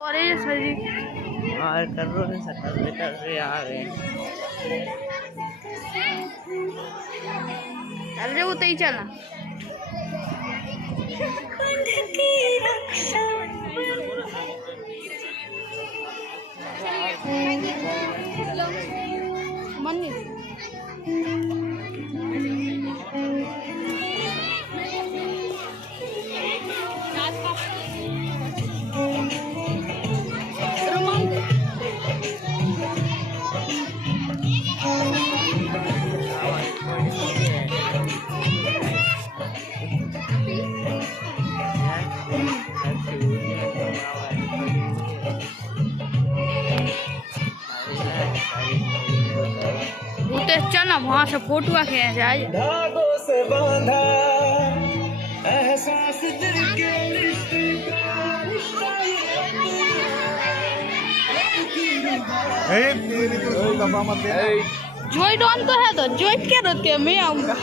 और ये सही और कर रो ने कर रहे आ रहे चल रे वो तो ही चलना मन नहीं चल ना वहाँ से फोटो खींच जाए धागों से बांधा एहसास दिल के रिश्ते जोइट ऑन तो है तो जोइट क्या रोक के मैं आऊँगा